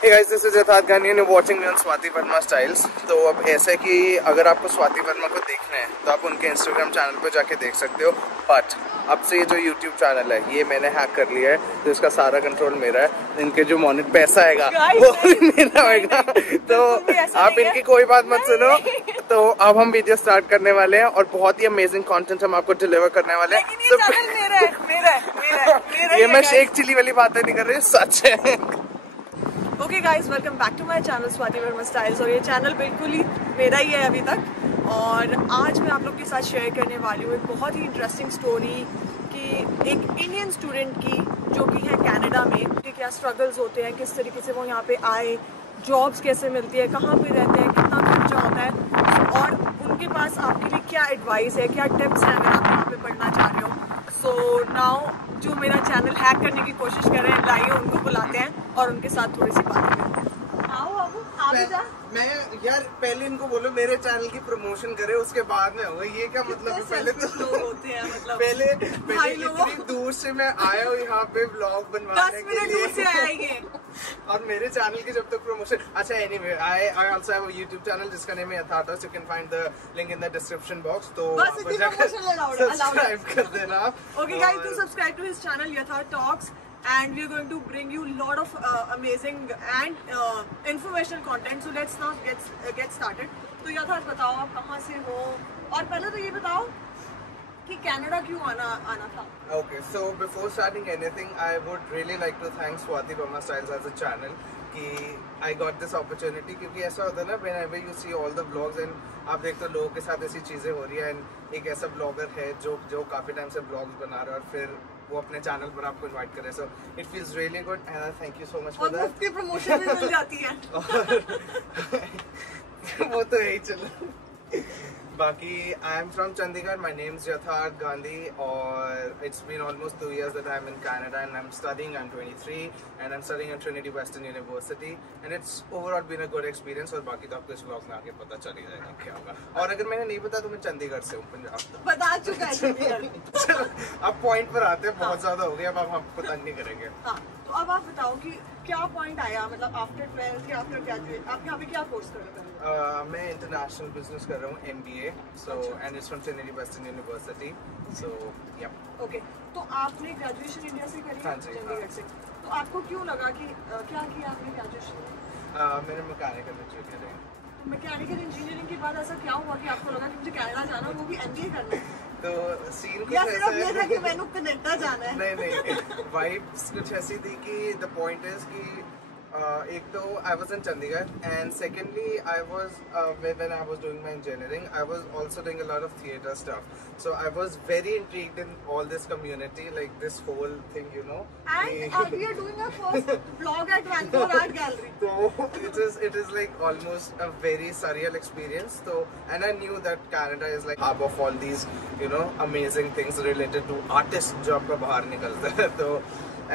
Hey guys, this is Yatharth Gandhi and you're watching me on Swati Verma Styles। तो अब ऐसा है कि अगर आपको स्वाति वर्मा को देखना है तो आप उनके इंस्टाग्राम चैनल पे जाके देख सकते हो, बट अब से ये जो यूट्यूब चैनल है ये मैंने हैक कर लिया है, तो इसका सारा कंट्रोल मेरा है। इनके जो मोनेट पैसा आएगा वो भी मेरा होगा, तो आप इनकी कोई बात मत सुनो। तो अब हम वीडियो स्टार्ट करने वाले हैं और बहुत ही अमेजिंग कंटेंट हम आपको डिलीवर करने वाले हैं। ये मैं शेख चिली वाली बातें नहीं कर रही, सच है। Okay guys, welcome back to my channel Swati Verma styles. और ये चैनल बिल्कुल ही मेरा ही है अभी तक। और आज मैं आप लोग के साथ शेयर करने वाली हूँ एक बहुत ही इंटरेस्टिंग स्टोरी कि एक इंडियन स्टूडेंट की जो कि है कनाडा में, कि क्या स्ट्रगल्स होते हैं, किस तरीके से वो यहाँ पे आए, जॉब्स कैसे मिलती है, कहाँ पे रहते हैं, कितना खर्चा होता है और उनके पास आपके लिए क्या एडवाइस है, क्या टिप्स हैं अगर आप यहाँ पे पढ़ना चाह रहे हो। सो नाउ जो मेरा चैनल हैक करने की कोशिश कर रहे हैं, लाइए उनको बुलाते हैं और उनके साथ थोड़ी सी बातें करते हैं। आओ बाबू, आ भी जा। मैं यार पहले इनको बोलो मेरे चैनल की प्रमोशन करे, उसके बाद में होगा। ये क्या मतलब है? पहले तो लोग होते हैं, मतलब पहले इतनी दूर से मैं आया हूँ यहाँ पे व्लॉग बनवाने के लिए, दूर से आएंगे और मेरे चैनल की जब तक प्रमोशन। अच्छा, anyway I also have a YouTube channel जिसका नेम है Yatharth. You can find the link in the description box, तो सब्सक्राइब कर देना। Okay guys, do subscribe to his channel Yatharth talks and we are going to bring you lot of amazing and informational content. So let's now get started. तो यथार्थ बताओ आप कहाँ से हो, और पहले तो ये बताओ कि कनाडा क्यों आना था। Okay, so before starting anything, I would really like to thank Swati Verma Styles as a channel कि I got this opportunity, क्योंकि ऐसा होता है ना, whenever you see all the vlogs and आप देखते हो लोगों के साथ ऐसी चीज़ें हो रही है, and एक ऐसा ब्लॉगर है जो काफ़ी टाइम से ब्लॉग्स बना रहा है और फिर वो अपने चैनल पर आपको इनवाइट करे, so it feels really good and thank you so much for that. और मुफ्त प्रमोशन भी मिल जाती है वो तो है ही। चलो बाकी I am from Chandigarh, my name is Yatharth Gandhi और it's been almost 2 years that I am in Canada and I'm studying, I'm 23 and I'm studying at Trinity Western University and it's overall been a good experience। और बाकी तो आपको इस vlog में आके पता चल ही जाएगा क्या होगा। और अगर मैंने नहीं बताया तो मैं चंडीगढ़ से हूँ, पंजाब। बता चुका है चंडीगढ़। चलो अब पॉइंट पर आते हैं, बहुत ज्यादा हो गया, अब हम पता नहीं करेंगे। हाँ, तो अब आप बताओ कि क्या पॉइंट आया, मतलब आफ्टर 12th या आफ्टर ग्रेजुएट आप यहाँ पे क्या कोर्स कर रहे हो? मैं इंटरनेशनल बिजनेस कर रहा हूँ, MBA, so and it's from Trinity Western University, so yeah. Okay, तो आपने ग्रेजुएशन इंडिया से करी है, चंडीगढ़ से, तो आपको क्यों लगा कि क्या किया आपने ग्रेजुएशन में? मैंने मैकेनिकल इंजीनियरिंग है। मैकेनिकल इंजीनियरिंग के बाद ऐसा क्या हुआ कि आपको लगा कि मुझे कनाडा जाना, वो भी MBA करना है? तो सीन कुछ ऐसा है, था कि मैंने कनाडा जाना है। नहीं वाइब्स कुछ ऐसी थी कि द पॉइंट इज कि एक तो I was in Chandigarh and secondly I was when I was doing my engineering I was also doing a lot of theatre stuff, so I was very intrigued in all this community, like this whole thing, you know. And we are doing our first vlog at Vancouver Art Gallery. So it is like almost a very surreal experience. So and I knew that Canada is like hub of all these, you know, amazing things related to artists जो आपका बाहर निकलता है। तो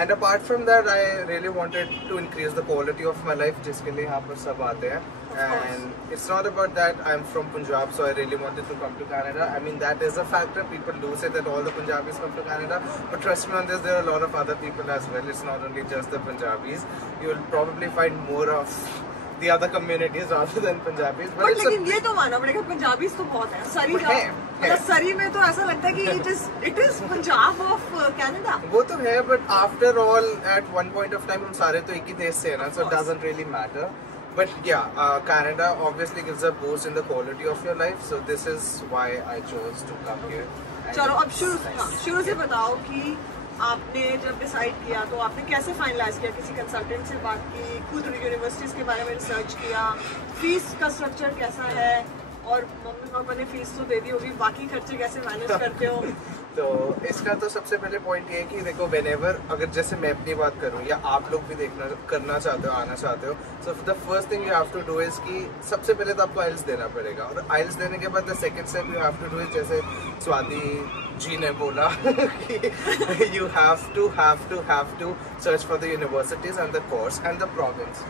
and apart from that, I really wanted to increase the quality of my life, जिसके लिए यहाँ पर सब आते हैं। And it's not about that I'm from Punjab, so I really wanted to come to Canada. I mean, that is a factor. People do say that all the Punjabis come to Canada, but trust me on this, there are a lot of other people as well. It's not only just the Punjabis. You will probably find more of the other communities rather than Punjabis. But लेकिन ये तो मानना पड़ेगा, Punjabis तो बहुत है। सरी मतलब सरी में तो ऐसा लगता है कि it is Punjab of Canada. वो तो है, but after all, at one point of time हम सारे तो एक ही देश से हैं ना, so it doesn't really matter. But yeah, Canada obviously gives a boost in the quality of your life, so this is why I chose to come here. चलो अब शुरू से बताओ कि आपने जब डिसाइड किया तो आपने कैसे फाइनलाइज किया? किसी कंसल्टेंट से बात की, खुद यूनिवर्सिटीज के बारे में रिसर्च किया, फीस का स्ट्रक्चर कैसा है, और मम्मी पापा ने फीस तो दे दी होगी, बाकी खर्चे कैसे मैनेज करते हो? तो इसका तो सबसे पहले पॉइंट ये है कि देखो, व्हेनेवर अगर जैसे मैं अपनी बात करूँ या आप लोग भी करना चाहते हो, आना चाहते हो, so the first thing you have to do is कि सबसे पहले तो आपको आइल्स देना पड़ेगा, और आइल्स देने के बाद the second step you have to do is जैसे स्वाति जी ने बोला कि you have to search for the universities and the course and the province,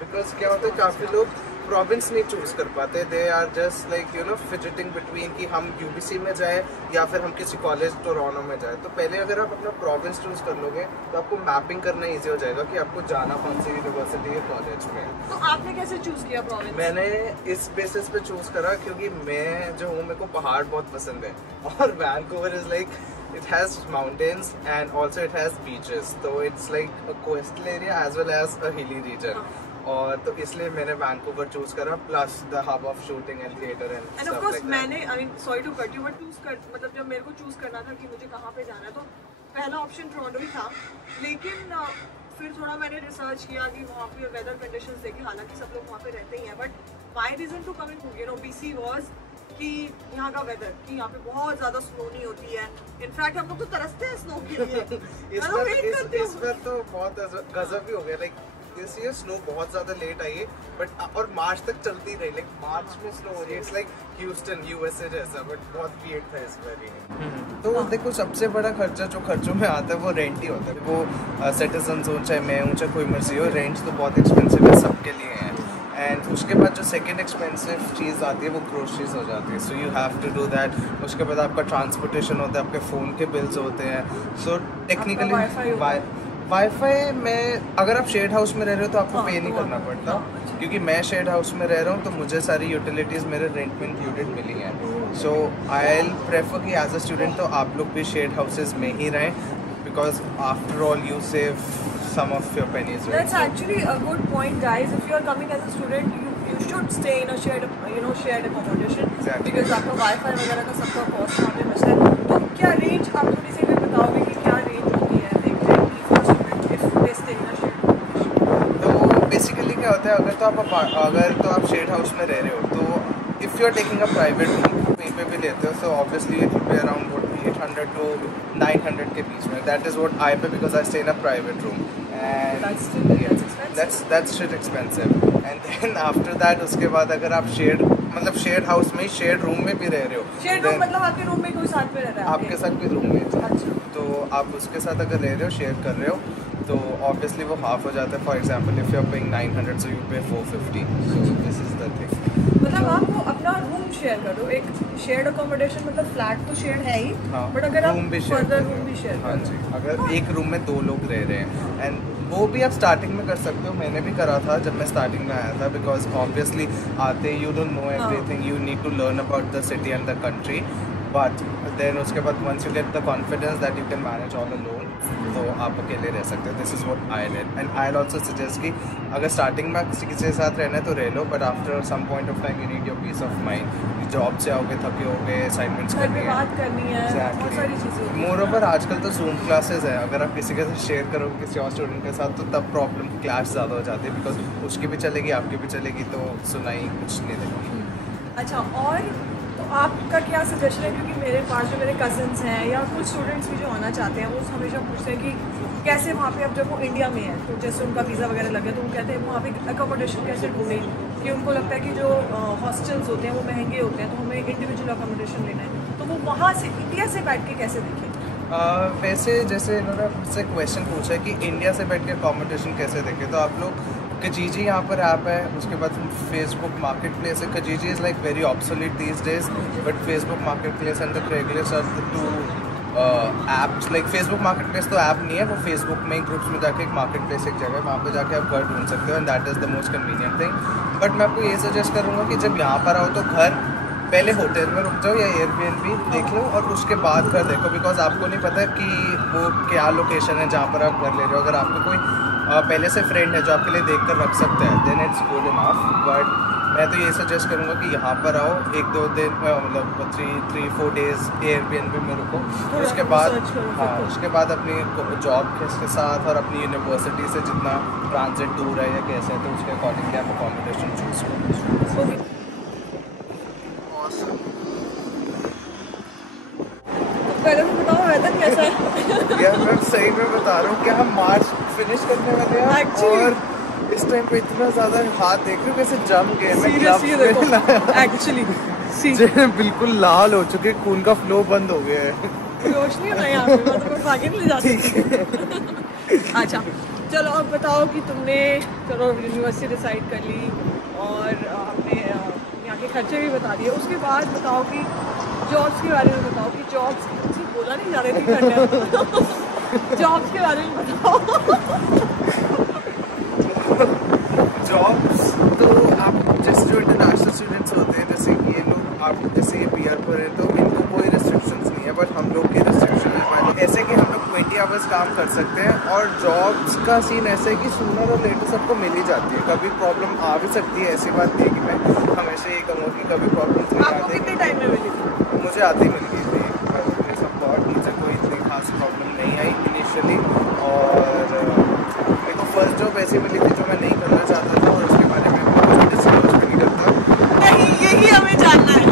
because क्या होता है काफी लोग प्रोविंस नहीं चूज कर पाते, they are just like you know fidgeting between कि हम यूबीसी में जाए या फिर हम किसी कॉलेज टोरंटो में जाए। तो पहले अगर आप अपना प्रोविंस चूज कर लोगे तो आपको मैपिंग करना ईजी हो जाएगा कि आपको जाना कौन सी यूनिवर्सिटी या कॉलेज में। तो आपने कैसे चूज किया प्रोविंस? मैंने इस बेसिस पे चूज करा क्योंकि मैं जो हूँ, मेरे को पहाड़ बहुत पसंद है और Vancouver is like it has mountains and also it has beaches, so it's like a coastal area as well as a hilly region. और तो इसलिए मैंने वैंकूवर चूज करा, plus the hub of shooting and theatre and of course मैंने I mean sorry to cut you but मतलब जब मेरे को चूज करना था कि मुझे कहाँ पे जाना है, तो पहला ऑप्शन टोरंटो ही था। लेकिन फिर थोड़ा मैंने रिसर्च किया कि वहाँ पे वेदर कंडीशंस देखी, हालांकि सब लोग वहाँ पे रहते ही हैं, but my reason to coming you know BC was कि यहाँ का वेदर, कि यहाँ पे बहुत ज्यादा स्नो नहीं होती है। इनफैक्ट हम लोग तो तरसते हैं स्नो के लिए। इस बार तो बहुत गजब ही हो गया, लाइक दिस ईयर स्नो बहुत ज्यादा लेट आई है, बट और मार्च तक चलती रही, लाइक मार्च में स्नो हो रही है। इट्स लाइक ह्यूस्टन USA जैसा, बट बहुत वियर्ड था इस बार ही। तो देखो सबसे बड़ा खर्चा जो खर्चों में आता है वो रेंट ही होता है। वो सिटीजन हो चाहे मैं हूँ चाहे कोई मर्जी हो, रेंट तो बहुत एक्सपेंसिव है सबके लिए है। एंड उसके बाद जो सेकेंड एक्सपेंसिव चीज़ आती है वो ग्रोसरीज हो जाती है, so you have to do that. उसके बाद आपका ट्रांसपोर्टेशन होता है, आपके फ़ोन के बिल्स होते हैं। सो टेक्निकली वाईफाई में अगर आप शेयर्ड हाउस में रह रहे हो तो आपको पे नहीं करना पड़ता, क्योंकि मैं शेयर्ड हाउस में रह रहा हूँ तो मुझे सारी यूटिलिटीज़ मेरे रेंट में इंक्लूडेड मिली हैं। सो आई विल प्रेफर कि एज अ स्टूडेंट तो आप लोग भी शेयर्ड हाउसेज में ही रहें, because after all you save some of your pennies, right? That's actually a good point, guys. If you are coming as a student, you should stay in a shared accommodation. Exactly. Because आपका wifi वगैरह का सबका cost वहाँ पे बचता है। तो क्या रेंज आप थोड़ी सी हमें बताओगे कि क्या रेंज होती है एक रेंट की for student if they stay in a shared accommodation? तो बेसिकली क्या होता है, अगर तो आप शेयर्ड हाउस में रह रहे हो तो if you are taking a private room कहीं पे भी लेते हो, so obviously it will be around 800 to 900 के बीच में। दैट इज़ व्हाट आई पे because I stay in a private room and that's shit expensive. And then after that उसके बाद अगर आप शेयर्ड हाउस में शेयर्ड रूम में भी रह रहे हो, शेयर्ड रूम मतलब आपके रूम में कोई साथ में रह रहा है, आपके साथ भी रूम में, अच्छा, तो आप उसके साथ अगर रह रहे हो शेयर कर रहे हो तो ऑब्वियसली वो हाफ हो जाता है। For example if you are paying 900 so you pay 450, so this is the thing. मतलब आप वो अपना रूम शेयर कर दो, एक शेयर्ड अकोमोडेशन मतलब फ्लैट तो शेयर है ही, हाँ, बट अगर आप रूम भी शेयर हाँ जी, अगर एक रूम में 2 लोग रह रहे हैं, एंड वो भी आप स्टार्टिंग में कर सकते हो। मैंने भी करा था जब मैं स्टार्टिंग में आया था, बिकॉज ऑब्वियसली आते you don't know everything, you need to learn about the city and the country, but then उसके बाद once you get the confidence that you can manage all alone, तो आप अकेले रह सकते हो। This is what I did and I also suggest कि अगर स्टार्टिंग में किसी के साथ रहना है तो रह लो, but after some point of time you need your peace of mind. Job से आओगे थके होगे, असाइनमेंट्स करनी है, बात करनी है, बहुत सारी चीज़ें। मोर ओवर आजकल तो जूम क्लासेस है, अगर आप किसी के साथ शेयर करोगे किसी और स्टूडेंट के साथ तो तब प्रॉब्लम क्लास ज़्यादा हो जाती है, बिकॉज उसकी भी चलेगी आपकी भी चलेगी, तो सुनाई कुछ नहीं देगी। अच्छा, और तो आपका क्या सजेशन है, क्योंकि मेरे पास जो मेरे कज़न्स हैं या कुछ स्टूडेंट्स भी जो आना चाहते हैं वो हमेशा पूछते हैं कि कैसे वहाँ पे, अब जब वो इंडिया में है तो जैसे उनका वीज़ा वगैरह लगे तो वो कहते हैं वहाँ पे अकोमोडेशन कैसे ढूंढें, कि उनको लगता है कि जो हॉस्टल्स होते हैं वो महंगे होते हैं, तो हमें इंडिविजुअल अकोमोडेशन लेना है, तो वो वहाँ से इंडिया से बैठ के कैसे देखें? वैसे जैसे इन्होंने मुझसे क्वेश्चन पूछा है कि इंडिया से बैठ के अकोमोडेशन कैसे देखें, तो आप लोग कजीजी यहाँ पर ऐप है, उसके बाद फेसबुक मार्केट प्लेस है। Kijiji is like very obsolete these days, but Facebook market place and the Craigslist are the 2 apps. Like Facebook market place तो ऐप नहीं है, वो फेसबुक में ग्रुप्स में जाके एक मार्केट प्लेस एक जगह है, वहाँ पे जाके आप घर ढूंढ सकते हो, and that is the most convenient thing. But मैं आपको ये सजेस्ट करूँगा कि जब यहाँ पर आओ तो घर पहले होटल में रुक जाओ या एयरबीएनबी देख लो और उसके बाद घर देखो, बिकॉज आपको नहीं पता कि वो क्या लोकेशन है जहाँ पर आप घर ले रहे हो। अगर आपको कोई पहले से फ्रेंड है जो आपके लिए देख कर रख सकता है, then it's good enough. But मैं तो ये सजेस्ट करूँगा कि यहाँ पर आओ, 1-2 दिन मतलब 3-4 डेज एयरबीएनबी में रुको, उसके बाद उसके बाद अपनी जॉब के साथ और अपनी यूनिवर्सिटी से जितना ट्रांजिट दूर है या कैसे है तो उसके अकॉर्डिंगली आप अकोमोडेशन चूज़ करो। पहले तो बताओ वेदर कैसा है? यार मैं सही में बता रहा हूँ, क्या हम मार्च फिनिश करने वाले हैं और इस टाइम पे इतना ज़्यादा हाथ देख रहे हो कैसे जम गए। मैं एक्चुअली बिल्कुल लाल हो चुके, खून का फ्लो बंद हो गया है। रोशनी है ना यहाँ पे, मैं तुम्हें भागे ले जाती। अच्छा चलो अब बताओ कि तुमने चलो यूनिवर्सिटी डिसाइड कर ली और हमने यहाँ के खर्चे भी बता दिए। उसके बाद बताओ कि जॉब्स के बारे में बताओ कि जॉब्स मुझे बोला नहीं जा रही थी करने जॉब्स के बारे में बताओ। जॉब्स तो आप जैसे जो इंटरनेशनल स्टूडेंट्स होते हैं, जैसे कि ये लोग आप जैसे ये PR पर हैं, तो इनको कोई रिस्ट्रिक्शंस नहीं है, बट हम लोग के रिस्ट्रिक्शन है। ऐसे कि हम लोग 20 आवर्स काम कर सकते हैं, और जॉब्स का सीन ऐसा है कि सूनर और लेटर सबको मिल ही जाती है। कभी प्रॉब्लम आ भी सकती है, ऐसी बात नहीं है कि मैं हमेशा ये कहूँगा कि कभी प्रॉब्लम नहीं आती। आपको कितने टाइम में मिली थी? मुझे आती मिल गई थी, मेरे सब बहुत टीचर को इतनी खास प्रॉब्लम नहीं आई इनिशियली। और मेरे को फर्स्ट जॉब ऐसी मिली थी जो मैं नहीं करना चाहता था, और उसके बारे में डिस्क्लोज भी नहीं करता। नहीं, यही हमें जानना है।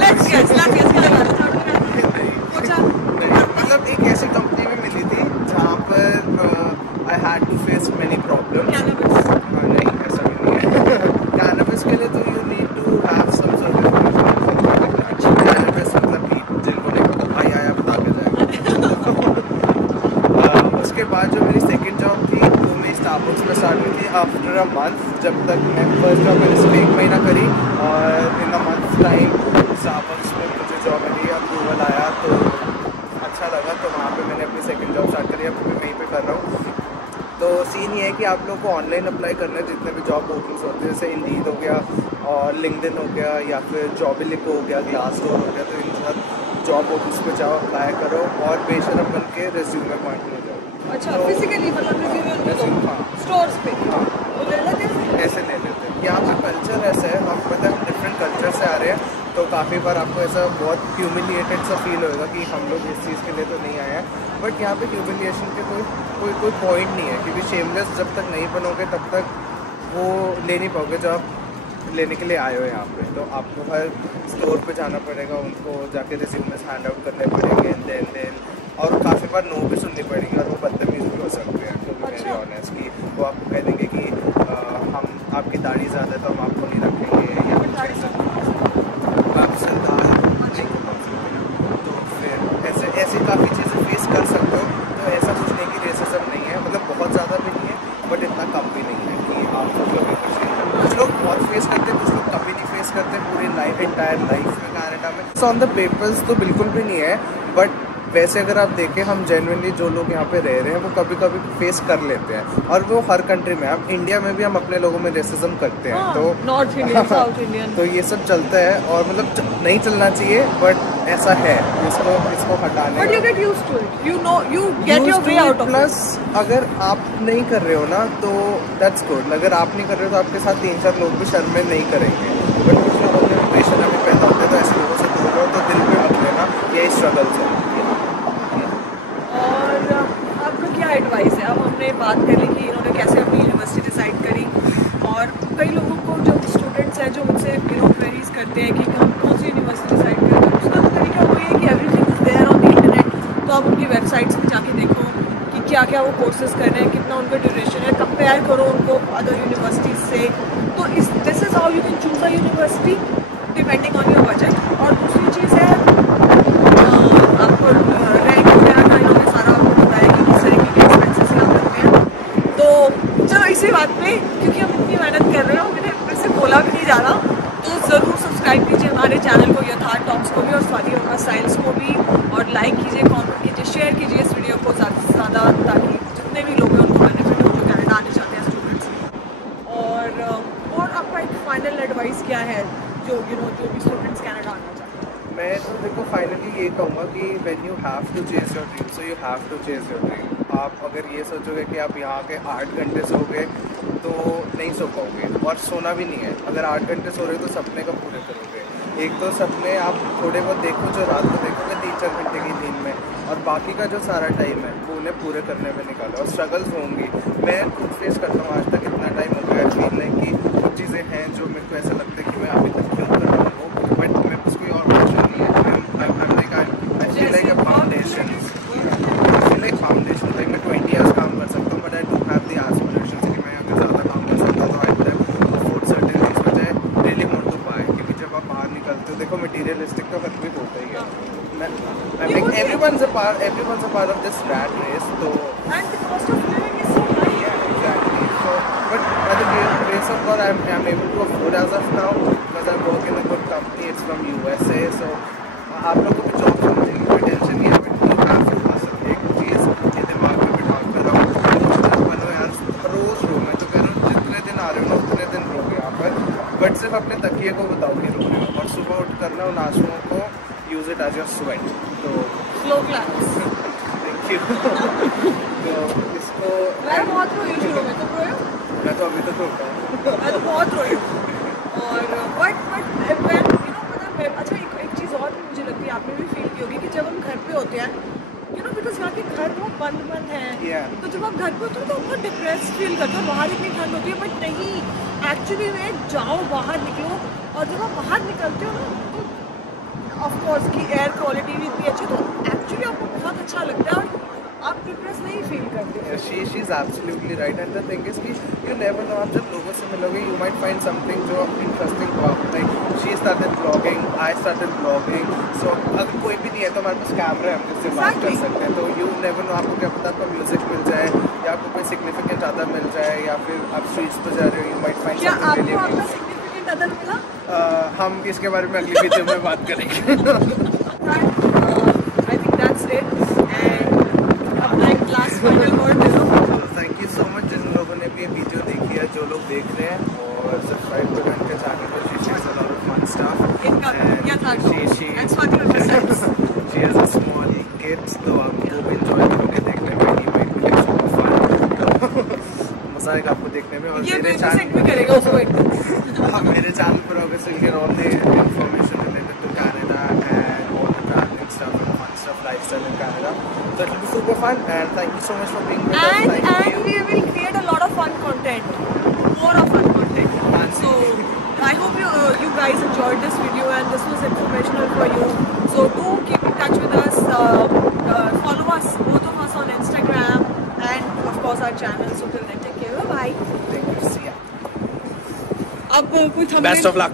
Let's guess, मतलब एक ऐसी कंपनी में मिली थी जहाँ पर I had to face many problem. नहीं, ऐसा भी नहीं है। कैनबिस के लिए तो you need to have some certification. Cannabis मतलब बीट, जिनको नहीं पता भाई आया बता के जाएगा। उसके बाद जो मेरी सेकंड जॉब थी वो मेरी स्टारबक्स में स्टार्ट हुई थी आफ्टर अ मंथ। जब तक मैं फर्स्ट जॉब मैंने सिर्फ 1 महीना करी, और इन अ मंथ टाइम स्टारबक्स में मुझे जॉब मिली, अप्रूवल आया तो अच्छा लगा, तो वहाँ पे मैंने अपनी सेकंड जॉब स्टार्ट करी। अब मैं वहीं पे कर रहा हूँ। तो सीन ये है कि आप लोगों को ऑनलाइन अप्लाई करना है जितने भी जॉब पोर्टल्स होते हैं, जैसे इंडीड हो गया और लिंक्डइन हो गया, या फिर जॉबिलिक हो गया, ग्लासडोर हो गया। तो इन सब जॉब पोर्टल्स पे जाओ, अप्लाई करो, और बेशरम बन के रिज्यूमे पॉइंट हो जाओ। अच्छा, फिजिकली मतलब रिज्यूमे हाँ, स्टोर्स पे हाँ, वो ले लेते हैं? ऐसे ले लेते हैं। यहाँ पे कल्चर ऐसा है, हम मतलब डिफरेंट कल्चर से आ रहे हैं, तो काफ़ी बार आपको ऐसा बहुत ह्यूमिलिएटेड सा फील होगा कि हम लोग इस चीज़ के लिए तो नहीं आए हैं। बट यहाँ पे ह्यूमिलिएशन के कोई पॉइंट नहीं है, क्योंकि शेमलेस जब तक नहीं बनोगे तब तक वो ले नहीं पाओगे जो आप लेने के लिए आए हो यहाँ पे। तो आपको हर स्टोर पे जाना पड़ेगा, उनको जाके रिज्यूमेस हैंड आउट करने पड़ेंगे, देन और काफ़ी बार नो भी सुननी पड़ेगी, और वो बदतमीज भी हो सकते हैं। तो वेरी ऑनेस्ट कि वो आपको कह देंगे कि हम आपकी दाढ़ी ज़्यादा है तो हम आपको नहीं रखेंगे, या फिर आप सरदार नहीं हो सकते। तो फिर ऐसी काफ़ी चीज़ें फेस कर सकते हो। तो ऐसा कुछ नहीं कि रेसिज्म नहीं है, मतलब बहुत ज़्यादा भी नहीं है, बट इतना कम भी नहीं है कि आप सब लोग कुछ लोग बहुत फेस करते हैं, कुछ लोग कभी नहीं फेस करते पूरी इंटायर लाइफ में कनाडा में। सो ऑन द पेपर्स तो बिल्कुल भी नहीं है, बट वैसे अगर आप देखें, हम जेन्युइनली जो लोग यहाँ पे रह रहे हैं वो कभी कभी फेस कर लेते हैं, और वो हर कंट्री में। हम इंडिया में भी हम अपने लोगों में रेसिज्म करते हैं। हाँ, तो नॉर्थ इंडियन, साउथ इंडियन, तो ये सब चलता है, और मतलब नहीं चलना चाहिए, बट ऐसा है, इसको हटाने। But you get used to it, you know, you get your way out of. Plus अगर आप नहीं कर रहे हो ना तो दैट्स गुड। अगर आप नहीं कर रहे हो तो आपके साथ 3-4 लोग भी शर्म नहीं करेंगे। बट कुछ लोगों में प्रेशर अभी पैदा होता है, तो ऐसे लोगों से दूर रहो। तो दिल पे मत लेना, यही स्ट्रगल्स है। और आपका क्या एडवाइस है? अब हमने बात कर ली कि इन्होंने कैसे अपनी यूनिवर्सिटी डिसाइड करी, और कई लोगों को जो स्टूडेंट्स हैं जो मुझसे क्वेरीज करते हैं कि हम कौन सी यूनिवर्सिटी डिसाइड करें, तो उसका तरीका वही है कि everything is there on the internet. तो आप उनकी वेबसाइट्स में जाके देखो कि क्या क्या वो कोर्सेज कर रहे हैं, कितना उनका ड्यूरेशन है, कंपेयर करो उनको अदर यूनिवर्सिटीज से। तो this is how you can choose a university depending on your budget. और दूसरी चीज़ है आपको रेंट वगैरह का इन्होंने सारा आपको बताया कि किस तरीके के एक्सपेंसेस यहाँ करते हैं। तो चलो इसी बात पे, क्योंकि हम इतनी मेहनत कर रहे हो, मैंने फिर से बोला भी नहीं जा रहा, तो ज़रूर सब्सक्राइब कीजिए हमारे चैनल को, यथार्थ टॉक्स को भी और स्वाति वर्मा स्टाइल्स को भी, और लाइक कीजिए, कमेंट कीजिए, शेयर कीजिए इस वीडियो को ज़्यादा से ज़्यादा, ताकि जितने भी लोग हैं उनको बेनिफिट हो जो कनाडा आने चाहते हैं स्टूडेंट्स। और आपका एक फाइनल एडवाइस क्या है जो जो भी स्टूडेंट्स कनाडा आना चाहते हैं? मैं तो देखो फाइनली ये कहूँगा कि when you have to chase your dream, so you have to chase your dream. आप अगर ये सोचोगे कि आप यहाँ के 8 घंटे सोओगे तो नहीं सो पाओगे, और सोना भी नहीं है। अगर 8 घंटे सो रहे हो तो सपने कब पूरे करोगे? एक तो सपने आप थोड़े बहुत देखो जो रात को देखोगे 3-4 घंटे की नींद में, और बाकी का जो सारा टाइम है वो उन्हें पूरे करने में निकालो। और स्ट्रगल्स होंगी, मैं खुद फेस करता हूँ। आज तक इतना टाइम हो गया फील लाइक कि कुछ चीज़ें हैं जो मेरे को ऐसा लगता है कि मैं अभी तक क्यों कर रहा हूँ, बट मेरे पास कोई और ऑप्शन नहीं है। I feel like a foundation, like मैं 20 years काम कर सकता हूँ, but I do have the aspirations कि मैं अगर ज़्यादा काम कर सकता तो I would have afford certain things which I really want to buy। क्योंकि जब आप बाहर निकलते हो, देखो मटीरियलिस्टिक तो हर कोई होता ही है। I think everyone's a part of this rat race। तो And the cost of living is so high. yeah, exactly। So but by the grace of what I'm able to afford as of now because I work in a good company. It's from USA, so आप लोगों को भी job समझने की कोई tension नहीं है. But you have to hustle. एक चीज़ ये दिमाग में बिठा कर रहो बनो यार. रोज रो, मैं तो कह रहा हूँ जितने दिन आ रहे हो ना उतने दिन रो यहाँ पर. बट सिर्फ अपने तकिए को बताओ कि रो रहे हो, और सुबह उठ कर ना उन आंसुओं को use it as your sweat. तो स्लो क्लास. Thank you. तो इसको मैं बहुत रोई शुरू में. तुम रोए? मैं तो अभी तक रोता हूँ. मैं तो बहुत रोई हूँ. और बट अच्छा एक चीज़ और भी मुझे लगती है, आपने भी फील की होगी कि जब हम घर पे होते हैं बिकॉज यहाँ के घर बहुत बंद हैं. तो जब आप घर पे होते हो तो बहुत डिप्रेस फील करते हो. बाहर इतनी ठंड होती है बट नहीं, एक्चुअली में जाओ बाहर निकलो, और जब आप बाहर निकलते हो ना तो ऑफकोर्स की एयर क्वालिटी भी इतनी अच्छी, तो एक्चुअली आपको बहुत अच्छा लगता है और आप डिप्रेस नहीं फील करते. She is absolutely right, and the thing is कि you never know, आप जब लोगों से मिलोगे you might find something जो interesting हो. Like she started vlogging, I started vlogging, so अगर कोई भी नहीं है तो हमारे पास कैमरा है, हम जिससे बात कर सकते हैं. तो you never know, आपको क्या पता आपको म्यूजिक मिल जाए या आपको कोई सिग्निफिकेंट अदर मिल जाए, या फिर आप स्ट्रीट्स पे जा रहे हो you might find क्या something आपको really आपका amazing. सिग्निफिकेंट अदर मिला? हम इसके बारे में अगली वीडियो में बात करेंगे. I think that's it. And अपना एक last final word दे दो. थैंक यू सो मच जिन लोगों ने भी ये वीडियो देखी है, जो लोग देख रहे हैं, और सब्सक्राइब करें उनके चैनल पर. She is a lot of fun stuff. इनका क्या था? She has a small kids, तो आप वो भी एंजॉय करोगे देखने में. He might be super fun. मजा आएगा आपको देखने में. और ये मेरे चैनल भी करेगा उसको एकदम. मेरे चैनल पर होगा, so you get all the information related to Canada and all the traveling stuff and fun stuff, lifestyle in Canada. So it will be super fun, and thank you so much for being with us. And Thank you. we will create a lot of fun content, more of fun content. So I hope you guys enjoyed this video and this was informational for you. So do keep in touch with us. Follow us, both of us, on Instagram and of course our channel. So till then, take care. Bye. Thank you. See ya. अब कोई Best of luck.